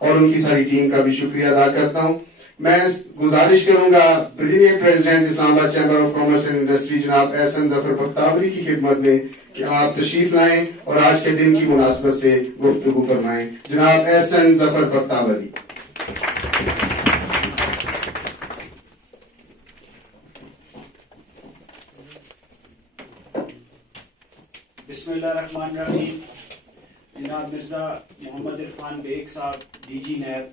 और उनकी सारी टीम का भी शुक्रिया अदा करता हूँ। मैं गुजारिश करूंगा brilliant president Islamabad chamber of commerce and industry जनाब एहसन जफर बख्तावरी की खिदमत में कि आप तशरीफ लाएं और आज के दिन की मुनासबत से गुफ्तगू फरमाएं। जनाब एहसन जफर बख्तावरी। बिस्मिल्लाहिर्रहमानिर्रहीम। जनाब मिर्जा मोहम्मद इरफान बेग साहब डीजी नैब,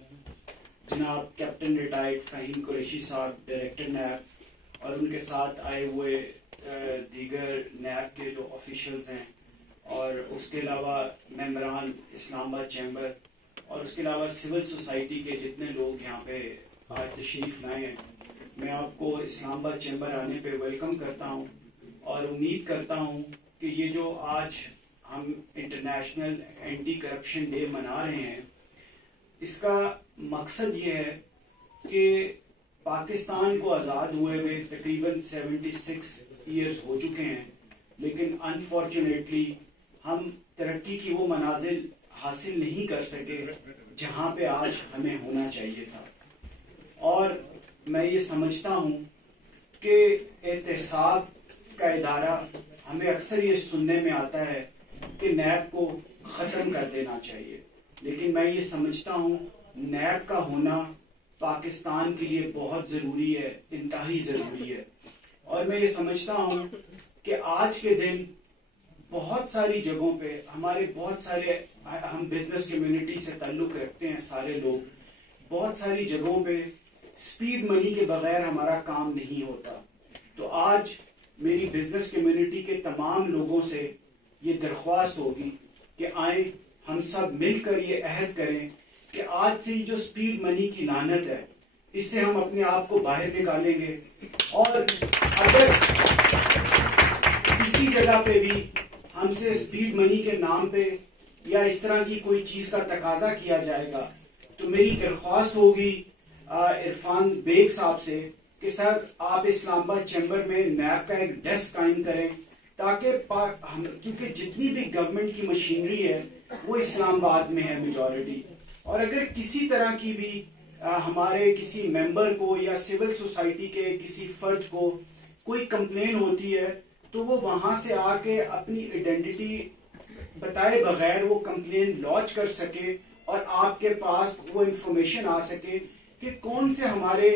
जनाब कैप्टन रिटायर्ड फ़हीम कुरैशी साहब डायरेक्टर नैब और उनके साथ आए हुए दीगर नैब के जो ऑफिशियल्स हैं और उसके अलावा मेंबरान इस्लामाबाद चैम्बर और उसके अलावा सिविल सोसाइटी के जितने लोग यहाँ पे आज तशरीफ लाए हैं, मैं आपको इस्लामाबाद चैम्बर आने पे वेलकम करता हूँ और उम्मीद करता हूँ कि ये जो आज हम इंटरनेशनल एंटी करप्शन डे मना रहे हैं, इसका मकसद ये है कि पाकिस्तान को आज़ाद हुए हुए तकरीबन 76 ईयर्स हो चुके हैं, लेकिन अनफॉर्चुनेटली हम तरक्की की वो मनाजिल हासिल नहीं कर सके जहाँ पे आज हमें होना चाहिए था। और मैं ये समझता हूँ कि एहतसाब का इदारा, हमें अक्सर ये सुनने में आता है कि नैब को ख़त्म कर देना चाहिए, लेकिन मैं ये समझता हूँ नैब का होना पाकिस्तान के लिए बहुत ज़रूरी है, इंतहाई ज़रूरी है। और मैं ये समझता हूँ कि आज के दिन बहुत सारी जगहों पे हमारे बहुत सारे, हम बिजनेस कम्युनिटी से ताल्लुक़ रखते हैं सारे लोग, बहुत सारी जगहों पे स्पीड मनी के बगैर हमारा काम नहीं होता। तो आज मेरी बिजनेस कम्युनिटी के तमाम लोगों से ये दरख्वास्त होगी कि आए हम सब मिलकर ये अहद करें कि आज से जो स्पीड मनी की लानत है, इससे हम अपने आप को बाहर निकालेंगे। और अगर किसी जगह पे भी हमसे स्पीड मनी के नाम पे या इस तरह की कोई चीज का तकाजा किया जाएगा, तो मेरी दरख्वास्त होगी इरफान बेग साहब से कि सर आप इस्लामाबाद चैम्बर में नैब का एक डेस्क कायम करें, ताकि क्योंकि जितनी भी गवर्नमेंट की मशीनरी है वो इस्लामाबाद में है मेजॉरिटी, और अगर किसी तरह की भी हमारे किसी मेंबर को या सिविल सोसाइटी के किसी फर्द को कोई कंप्लेन होती है, तो वो वहां से आके अपनी आइडेंटिटी बताए बगैर वो कंप्लेन लॉन्च कर सके और आपके पास वो इंफॉर्मेशन आ सके कि कौन से हमारे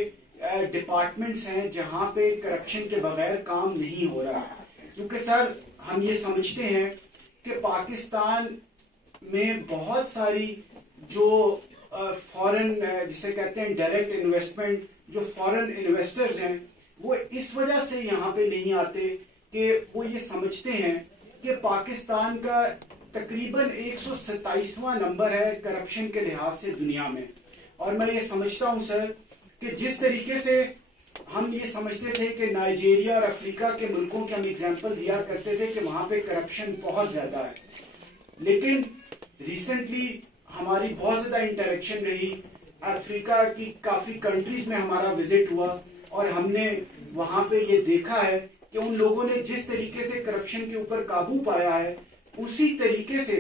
डिपार्टमेंट्स हैं जहां पे करप्शन के बगैर काम नहीं हो रहा। क्योंकि सर हम ये समझते हैं कि पाकिस्तान में बहुत सारी जो फॉरेन जिसे कहते हैं डायरेक्ट इन्वेस्टमेंट, जो फॉरेन इन्वेस्टर्स हैं, वो इस वजह से यहाँ पे नहीं आते कि वो ये समझते हैं कि पाकिस्तान का तकरीबन 127वां नंबर है करप्शन के लिहाज से दुनिया में। और मैं ये समझता हूँ सर कि जिस तरीके से हम ये समझते थे कि नाइजीरिया और अफ्रीका के मुल्कों के हम एग्जाम्पल दिया करते थे कि वहां पे करप्शन बहुत ज्यादा है, लेकिन रिसेंटली हमारी बहुत ज्यादा इंटरेक्शन रही, अफ्रीका की काफी कंट्रीज में हमारा विजिट हुआ और हमने वहां पे ये देखा है कि उन लोगों ने जिस तरीके से करप्शन के ऊपर काबू पाया है, उसी तरीके से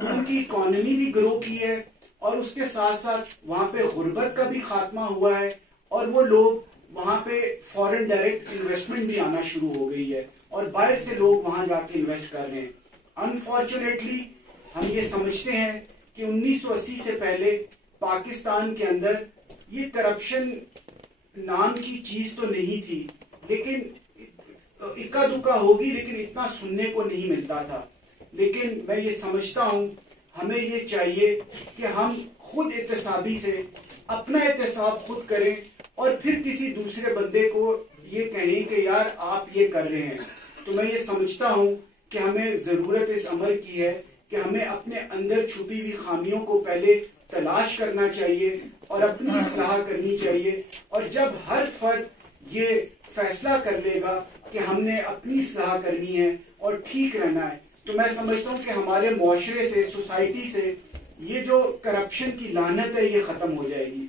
उनकी इकोनॉमी भी ग्रो की है और उसके साथ साथ वहां पे गुर्बत का भी खात्मा हुआ है और वो लोग वहां पे फॉरेन डायरेक्ट इन्वेस्टमेंट भी आना शुरू हो गई है और बाहर से लोग वहां जाके इन्वेस्ट कर रहे हैं। अनफॉर्चुनेटली हम ये समझते हैं कि 1980 से पहले पाकिस्तान के अंदर ये करप्शन नाम की चीज तो नहीं थी, लेकिन इक्का दुक्का होगी, लेकिन इतना सुनने को नहीं मिलता था। लेकिन मैं ये समझता हूं हमें ये चाहिए कि हम खुद एहतसाबी से अपना एहतसाब खुद करें और फिर किसी दूसरे बंदे को ये कहें कि यार आप ये कर रहे हैं। तो मैं ये समझता हूं कि हमें जरूरत इस अमल की है कि हमें अपने अंदर छुपी हुई खामियों को पहले तलाश करना चाहिए और अपनी इस्लाह करनी चाहिए। और जब हर फर्द ये फैसला कर लेगा कि हमने अपनी इस्लाह करनी है और ठीक रहना है, तो मैं समझता हूँ कि हमारे मुआशरे से, सोसाइटी से ये जो करप्शन की लानत है ये खत्म हो जाएगी।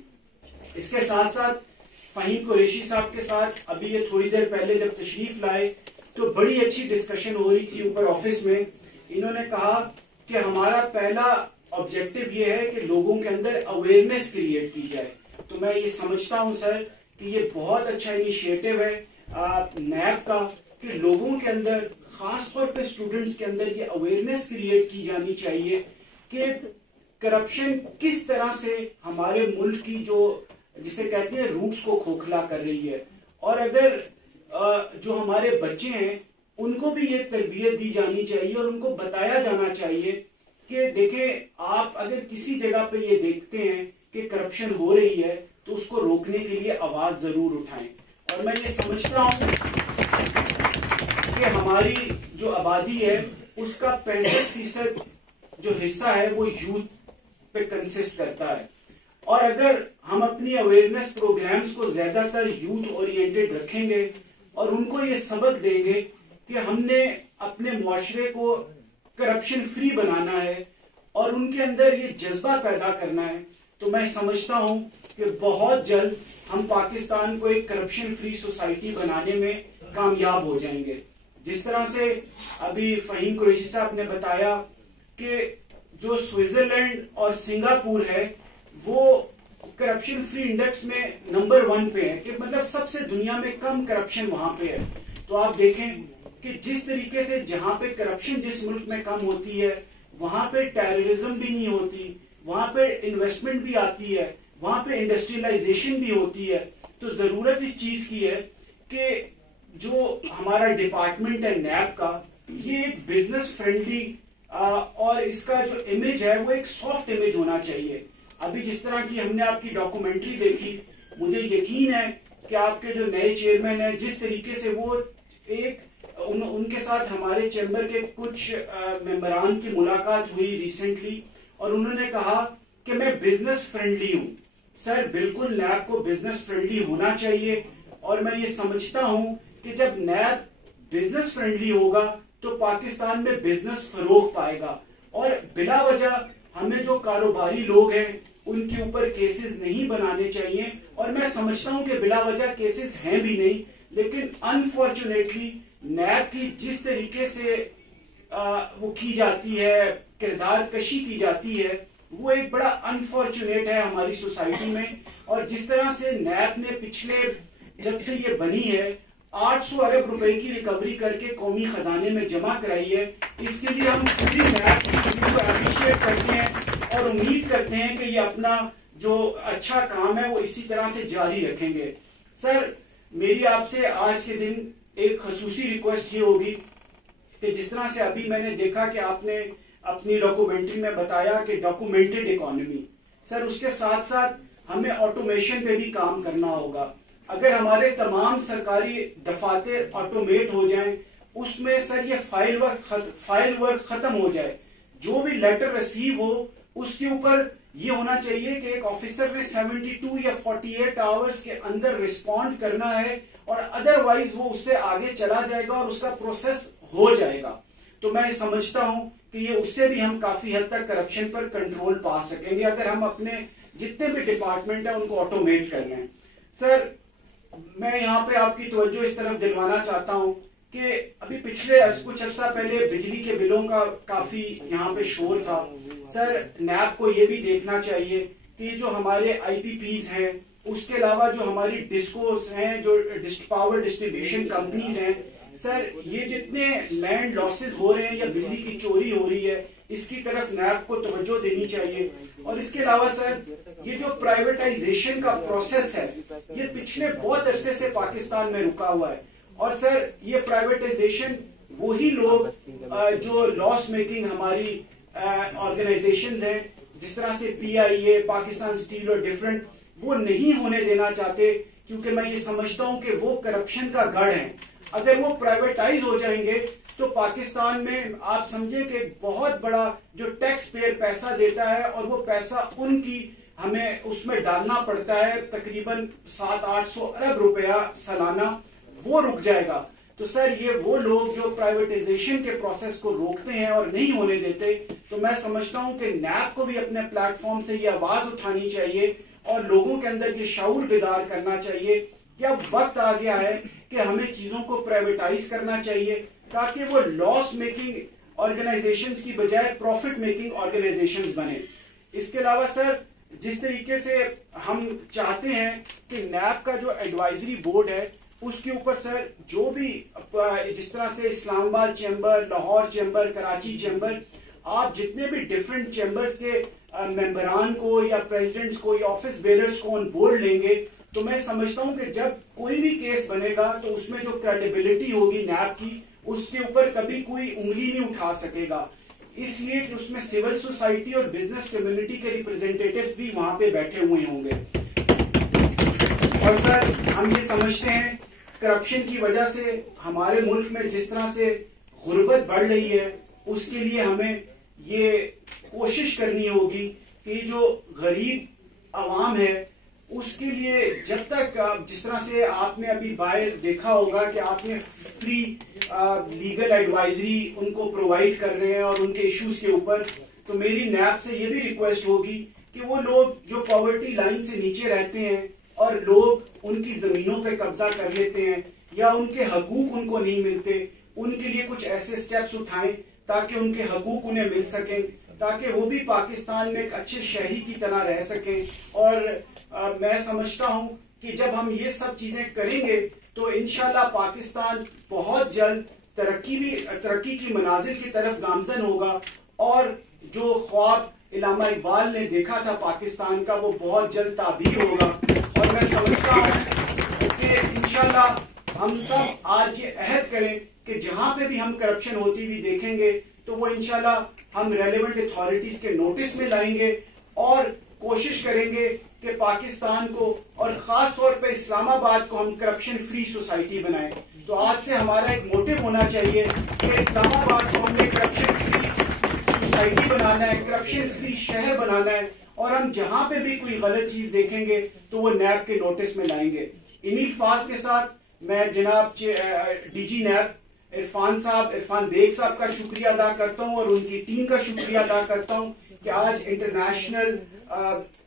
इसके साथ साथ फ़हीम कुरैशी साहब के साथ अभी ये थोड़ी देर पहले जब तशरीफ लाए तो बड़ी अच्छी डिस्कशन हो रही थी ऊपर ऑफिस में। इन्होंने कहा कि हमारा पहला ऑब्जेक्टिव ये है कि लोगों के अंदर अवेयरनेस क्रिएट की जाए। तो मैं ये समझता हूं सर कि ये बहुत अच्छा इनिशिएटिव है नैब का कि लोगों के अंदर, खासतौर पे स्टूडेंट्स के अंदर ये अवेयरनेस क्रिएट की जानी चाहिए कि करप्शन किस तरह से हमारे मुल्क की जिसे कहते हैं रूट्स को खोखला कर रही है। और अगर जो हमारे बच्चे हैं उनको भी ये तरबियत दी जानी चाहिए और उनको बताया जाना चाहिए कि देखें, आप अगर किसी जगह पे ये देखते हैं कि करप्शन हो रही है तो उसको रोकने के लिए आवाज जरूर उठाएं। और मैं ये समझता हूं कि हमारी जो आबादी है उसका 65% जो हिस्सा है वो यूथ पे कंसिस्ट करता है। और अगर हम अपनी अवेयरनेस प्रोग्राम्स को ज्यादातर यूथ ओरिएंटेड रखेंगे और उनको ये सबक देंगे कि हमने अपने मुआशरे को करप्शन फ्री बनाना है और उनके अंदर ये जज्बा पैदा करना है, तो मैं समझता हूं कि बहुत जल्द हम पाकिस्तान को एक करप्शन फ्री सोसाइटी बनाने में कामयाब हो जाएंगे। जिस तरह से अभी फहीम कुरैशी साहब ने बताया कि जो स्विट्जरलैंड और सिंगापुर है वो करप्शन फ्री इंडेक्स में नंबर 1 पे है, कि मतलब सबसे दुनिया में कम करप्शन वहां पे है। तो आप देखें कि जिस तरीके से जहां पे करप्शन जिस मुल्क में कम होती है वहां पे टेररिज्म भी नहीं होती, वहां पे इन्वेस्टमेंट भी आती है, वहां पे इंडस्ट्रियलाइजेशन भी होती है। तो जरूरत इस चीज की है कि जो हमारा डिपार्टमेंट है नैब का, ये एक बिजनेस फ्रेंडली और इसका जो इमेज है वो एक सॉफ्ट इमेज होना चाहिए। अभी जिस तरह की हमने आपकी डॉक्यूमेंट्री देखी, मुझे यकीन है कि आपके जो नए चेयरमैन है जिस तरीके से वो उनके साथ हमारे चैम्बर के कुछ मेंबरान की मुलाकात हुई रिसेंटली और उन्होंने कहा कि मैं बिजनेस फ्रेंडली हूं। सर बिल्कुल नैब को बिजनेस फ्रेंडली होना चाहिए और मैं ये समझता हूं कि जब नैब बिजनेस फ्रेंडली होगा तो पाकिस्तान में बिजनेस फरोग पाएगा और बिला वजह हमें जो कारोबारी लोग हैं उनके ऊपर केसेस नहीं बनाने चाहिए। और मैं समझता हूं कि बिला वजह केसेस हैं भी नहीं, लेकिन अनफॉर्चुनेटली नैब की जिस तरीके से वो की जाती है, किरदार कशी की जाती है, वो एक बड़ा अनफॉर्चुनेट है हमारी सोसाइटी में। और जिस तरह से नैब ने पिछले जब से ये बनी है 800 अरब रुपए की रिकवरी करके कौमी खजाने में जमा कराई है, इसके लिए हम पूरी नैब की टीम को अप्रिशिएट करते हैं और उम्मीद करते हैं कि ये अपना जो अच्छा काम है वो इसी तरह से जारी रखेंगे। सर मेरी आपसे आज के दिन एक खसूसी रिक्वेस्ट ये होगी कि जिस तरह से अभी मैंने देखा कि आपने अपनी डॉक्यूमेंट्री में बताया कि डॉक्यूमेंटेड इकोनॉमी, सर उसके साथ साथ हमें ऑटोमेशन पे भी काम करना होगा। अगर हमारे तमाम सरकारी दफातर ऑटोमेट हो जाएं, उसमें सर ये फाइल वर्क खत्म हो जाए, जो भी लेटर रिसीव हो उसके ऊपर ये होना चाहिए कि एक ऑफिसर ने 72 या 48 आवर्स के अंदर रिस्पॉन्ड करना है और अदरवाइज वो उससे आगे चला जाएगा और उसका प्रोसेस हो जाएगा। तो मैं समझता हूं कि ये उससे भी हम काफी हद तक करप्शन पर कंट्रोल पा सकेंगे अगर हम अपने जितने भी डिपार्टमेंट है उनको ऑटोमेट कर लें। सर मैं यहाँ पे आपकी तवज्जो इस तरफ दिलवाना चाहता हूँ कि अभी पिछले कुछ अर्सा पहले बिजली के बिलों का काफी यहाँ पे शोर था। सर नैब को ये भी देखना चाहिए कि जो हमारे IPPs हैं, उसके अलावा जो हमारी डिस्कोस हैं, जो पावर डिस्ट्रीब्यूशन कंपनीज हैं, सर ये जितने लैंड लॉसेस हो रहे हैं या बिजली की चोरी हो रही है, इसकी तरफ नैब को तवज्जो देनी चाहिए। और इसके अलावा सर ये जो प्राइवेटाइजेशन का प्रोसेस है ये पिछले बहुत अरसे से पाकिस्तान में रुका हुआ है। और सर ये प्राइवेटाइजेशन वही लोग जो लॉस मेकिंग हमारी ऑर्गेनाइजेशंस हैं, जिस तरह से PIA, पाकिस्तान स्टील और डिफरेंट, वो नहीं होने देना चाहते, क्योंकि मैं ये समझता हूं कि वो करप्शन का गढ़ है। अगर वो प्राइवेटाइज हो जाएंगे तो पाकिस्तान में आप समझे कि बहुत बड़ा जो टैक्स पेयर पैसा देता है और वो पैसा उनकी हमें उसमें डालना पड़ता है तकरीबन 700-800 अरब रुपया सालाना, वो रुक जाएगा। तो सर ये वो लोग जो प्राइवेटाइजेशन के प्रोसेस को रोकते हैं और नहीं होने देते, तो मैं समझता हूं कि नैब को भी अपने प्लेटफॉर्म से ये आवाज उठानी चाहिए और लोगों के अंदर ये शऊर बेदार करना चाहिए कि अब वक्त आ गया है कि हमें चीजों को प्राइवेटाइज करना चाहिए ताकि वो लॉस मेकिंग ऑर्गेनाइजेशंस की बजाय प्रॉफिट मेकिंग ऑर्गेनाइजेशंस बने। इसके अलावा सर, जिस तरीके से हम चाहते हैं कि नैब का जो एडवाइजरी बोर्ड है उसके ऊपर सर जो भी, जिस तरह से Islamabad chamber, Lahore chamber, Karachi chamber, आप जितने भी डिफरेंट चैम्बर्स के मेंबरान को या प्रेसिडेंट्स को या ऑफिस बेरर्स को ऑन बोर्ड लेंगे, तो मैं समझता हूं कि जब कोई भी केस बनेगा तो उसमें जो क्रेडिबिलिटी होगी नैब की, उसके ऊपर कभी कोई उंगली नहीं उठा सकेगा। इसलिए कि उसमें सिविल सोसाइटी और बिजनेस कम्युनिटी के रिप्रेजेंटेटिव्स भी वहां पे बैठे हुए होंगे। और सर, हम ये समझते हैं करप्शन की वजह से हमारे मुल्क में जिस तरह से गुर्बत बढ़ रही है, उसके लिए हमें ये कोशिश करनी होगी कि जो गरीब आवाम है उसके लिए, जब तक जिस तरह से आपने अभी बाहर देखा होगा कि आपने फ्री लीगल एडवाइजरी उनको प्रोवाइड कर रहे हैं और उनके इश्यूज के ऊपर, तो मेरी नैब से ये भी रिक्वेस्ट होगी कि वो लोग जो पॉवर्टी लाइन से नीचे रहते हैं और लोग उनकी जमीनों पे कब्जा कर लेते हैं या उनके हकूक उनको नहीं मिलते, उनके लिए कुछ ऐसे स्टेप्स उठाएं ताकि उनके हकूक उन्हें मिल सकें, ताकि वो भी पाकिस्तान में एक अच्छे शहरी की तरह रह सकें। और मैं समझता हूं कि जब हम ये सब चीजें करेंगे तो इंशाल्लाह पाकिस्तान बहुत जल्द तरक्की की मनाजिल की तरफ गामजन होगा और जो ख्वाब इलामा इकबाल ने देखा था पाकिस्तान का, वो बहुत जल्द ताबीर होगा। और मैं समझता हूं कि इंशाल्लाह हम सब आज ये अहद करें कि जहां पे भी हम करप्शन होती हुई देखेंगे तो वो इंशाल्लाह हम रेलेवेंट अथॉरिटीज के नोटिस में लाएंगे और कोशिश करेंगे कि पाकिस्तान को और खास तौर पे इस्लामाबाद को हम करप्शन फ्री सोसाइटी बनाएं। तो आज से हमारा एक मोटिव होना चाहिए कि इस्लामाबाद को हमने करप्शन फ्री सोसाइटी बनाना है, करप्शन फ्री शहर बनाना है, और हम जहां पे भी कोई गलत चीज देखेंगे तो वो नैब के नोटिस में लाएंगे। इन्हीं अल्फाज के साथ मैं जनाब डीजी नैब इरफान बेग साहब का शुक्रिया अदा करता हूं और उनकी टीम का शुक्रिया अदा करता हूं कि आज इंटरनेशनल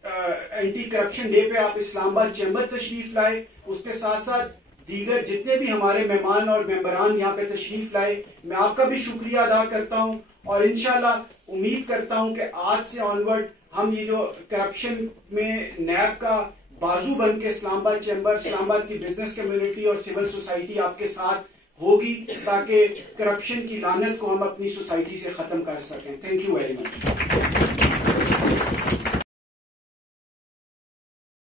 एंटी करप्शन डे पे आप इस्लामाबाद चैम्बर तशरीफ लाए। उसके साथ साथ दीगर जितने भी हमारे मेहमान और मेंबरान यहाँ पे तशरीफ लाए, मैं आपका भी शुक्रिया अदा करता हूं और इंशाल्लाह उम्मीद करता हूं कि आज से ऑनवर्ड हम ये जो करप्शन में नैब का बाजू बन के इस्लामाबाद चैम्बर, इस्लामाबाद की बिजनेस कम्युनिटी और सिविल सोसाइटी आपके साथ होगी ताकि करप्शन की लानत को हम अपनी सोसाइटी से खत्म कर सकें। Thank you very much.